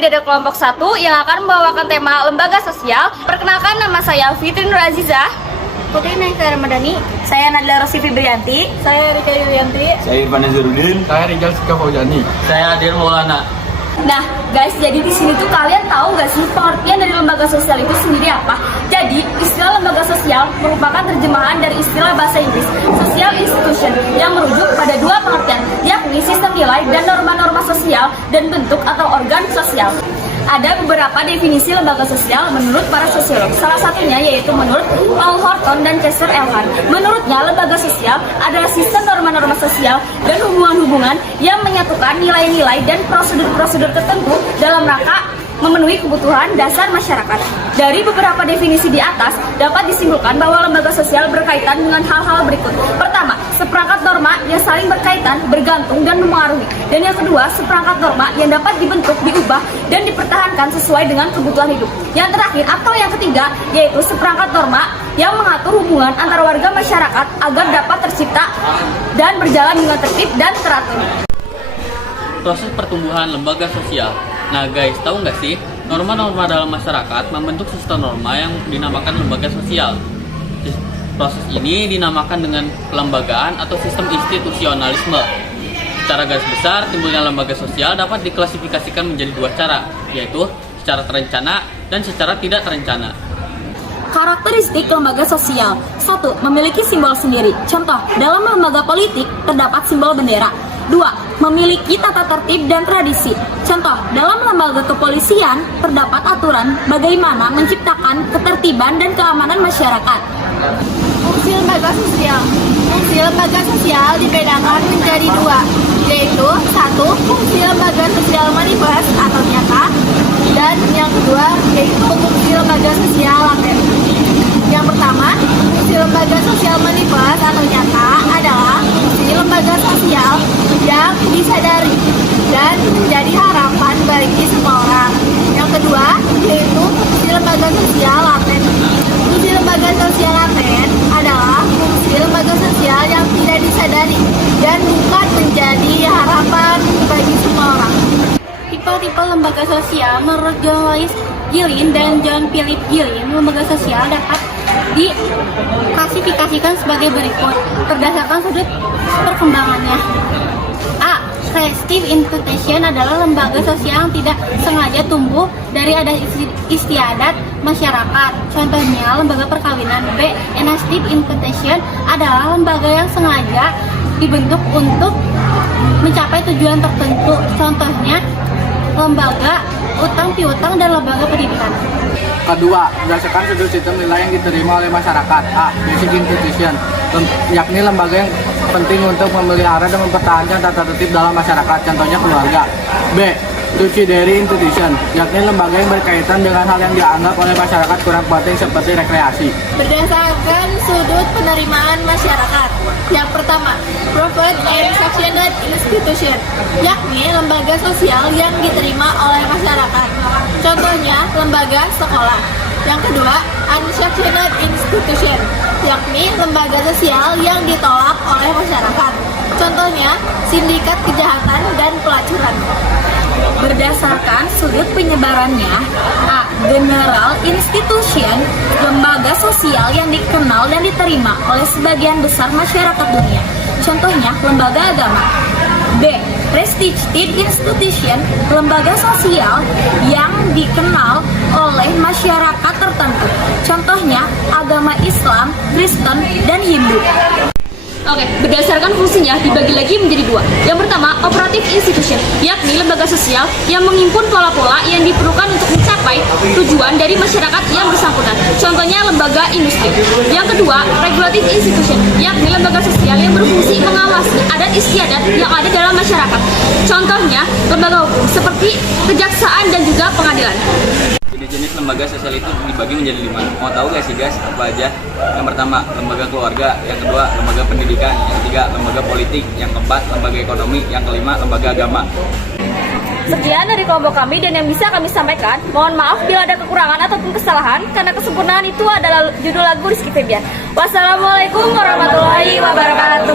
kami dari kelompok 1 yang akan membawakan tema lembaga sosial. Perkenalkan, nama saya Fitri Nur Azizah. Putri Naisha Ramadhani. Saya Nadla Rosi Fibrianti. Saya Rika Yulianti. Saya Irfan Nazarudin. Saya Rizal Sika Fauzani. Saya Adir Maulana. Nah, guys, jadi di sini tuh kalian tahu nggak sih pengertian dari lembaga sosial itu sendiri apa? Jadi, istilah lembaga sosial merupakan terjemahan dari istilah bahasa Inggris social institution yang merujuk pada dua pengertian, yakni sistem nilai dan norma-norma sosial dan bentuk atau organ sosial. Ada beberapa definisi lembaga sosial menurut para sosiolog. Salah satunya yaitu menurut Paul Horton dan Chester Elkan. Menurutnya, lembaga sosial adalah sistem norma-norma sosial dan hubungan-hubungan yang menyatukan nilai-nilai dan prosedur-prosedur tertentu dalam rangka memenuhi kebutuhan dasar masyarakat. Dari beberapa definisi di atas, dapat disimpulkan bahwa lembaga sosial berkaitan dengan hal-hal berikut. Pertama, seperangkat norma yang saling berkaitan, bergantung, dan memengaruhi. Dan yang kedua, seperangkat norma yang dapat dibentuk, diubah, dan dipertahankan sesuai dengan kebutuhan hidup. Yang terakhir atau yang ketiga, yaitu seperangkat norma yang mengatur hubungan antar warga masyarakat agar dapat tercipta dan berjalan dengan tertib dan teratur. Proses pertumbuhan lembaga sosial. Nah guys, tahu nggak sih, norma-norma dalam masyarakat membentuk sistem norma yang dinamakan lembaga sosial. Proses ini dinamakan dengan kelembagaan atau sistem institusionalisme. Secara garis besar, timbulnya lembaga sosial dapat diklasifikasikan menjadi dua cara, yaitu secara terencana dan secara tidak terencana. Karakteristik lembaga sosial. 1. Memiliki simbol sendiri. Contoh, dalam lembaga politik terdapat simbol bendera. 2. Memiliki tata tertib dan tradisi. Contoh, dalam lembaga kepolisian terdapat aturan bagaimana menciptakan ketertiban dan keamanan masyarakat. Fungsi lembaga sosial. Fungsi lembaga sosial dibedakan menjadi dua, yaitu 1. Fungsi lembaga sosial manifest atau nyata, dan yang kedua yaitu fungsi lembaga sosial laten. Yang pertama, fungsi lembaga sosial manifest atau nyata adalah fungsi lembaga sosial yang disadari dan menjadi harapan bagi semua orang. Yang kedua, yaitu fungsi lembaga sosial laten. Fungsi lembaga sosial laten adalah fungsi lembaga sosial yang tidak disadari dan bukan menjadi harapan bagi semua orang. Tipe-tipe lembaga sosial menurut John Lewis Gillin dan John Philip Gillin, lembaga sosial dapat diklasifikasikan sebagai berikut berdasarkan sudut perkembangannya. A. Creative institution adalah lembaga sosial yang tidak sengaja tumbuh dari adat istiadat masyarakat. Contohnya lembaga perkawinan. B. Enactive institution adalah lembaga yang sengaja dibentuk untuk mencapai tujuan tertentu. Contohnya lembaga utang piutang dan lembaga pendidikan. Kedua, berdasarkan sudut sistem nilai yang diterima oleh masyarakat. A. Basic institution, yakni lembaga yang penting untuk memelihara dan mempertahankan tata tertib dalam masyarakat, contohnya keluarga. B. Subsidiary institution, yakni lembaga yang berkaitan dengan hal yang dianggap oleh masyarakat kurang penting seperti rekreasi. Berdasarkan sudut penerimaan masyarakat. Yang pertama, private and sanctioned institution, yakni lembaga sosial yang diterima oleh masyarakat. Contohnya lembaga sekolah. Yang kedua, unsanctioned institution, yakni lembaga sosial yang ditolak oleh masyarakat. Contohnya sindikat kejahatan dan pelacuran. Berdasarkan sudut penyebarannya. A. General institution, lembaga sosial yang dikenal dan diterima oleh sebagian besar masyarakat dunia. Contohnya lembaga agama. B. Prestige institution, lembaga sosial yang dikenal oleh masyarakat tertentu. Contohnya agama Islam, Kristen, dan Hindu. Oke, berdasarkan fungsinya dibagi lagi menjadi dua. Yang pertama, operative institution, yakni lembaga sosial yang menghimpun pola-pola yang diperlukan untuk mencapai tujuan dari masyarakat yang bersangkutan. Contohnya lembaga industri. Yang kedua, regulative institution, yakni lembaga sosial yang berfungsi mengawasi adat istiadat yang ada dalam masyarakat. Contohnya lembaga hukum seperti kejaksaan dan juga pengadilan. Jenis lembaga sosial itu dibagi menjadi 5. Mau tahu gak sih guys apa aja? Yang pertama, lembaga keluarga. Yang kedua, lembaga pendidikan. Yang ketiga, lembaga politik. Yang keempat, lembaga ekonomi. Yang kelima, lembaga agama. Sekian dari kelompok kami dan yang bisa kami sampaikan. Mohon maaf bila ada kekurangan ataupun kesalahan, karena kesempurnaan itu adalah judul lagu Rizky Febian. Wassalamualaikum warahmatullahi wabarakatuh.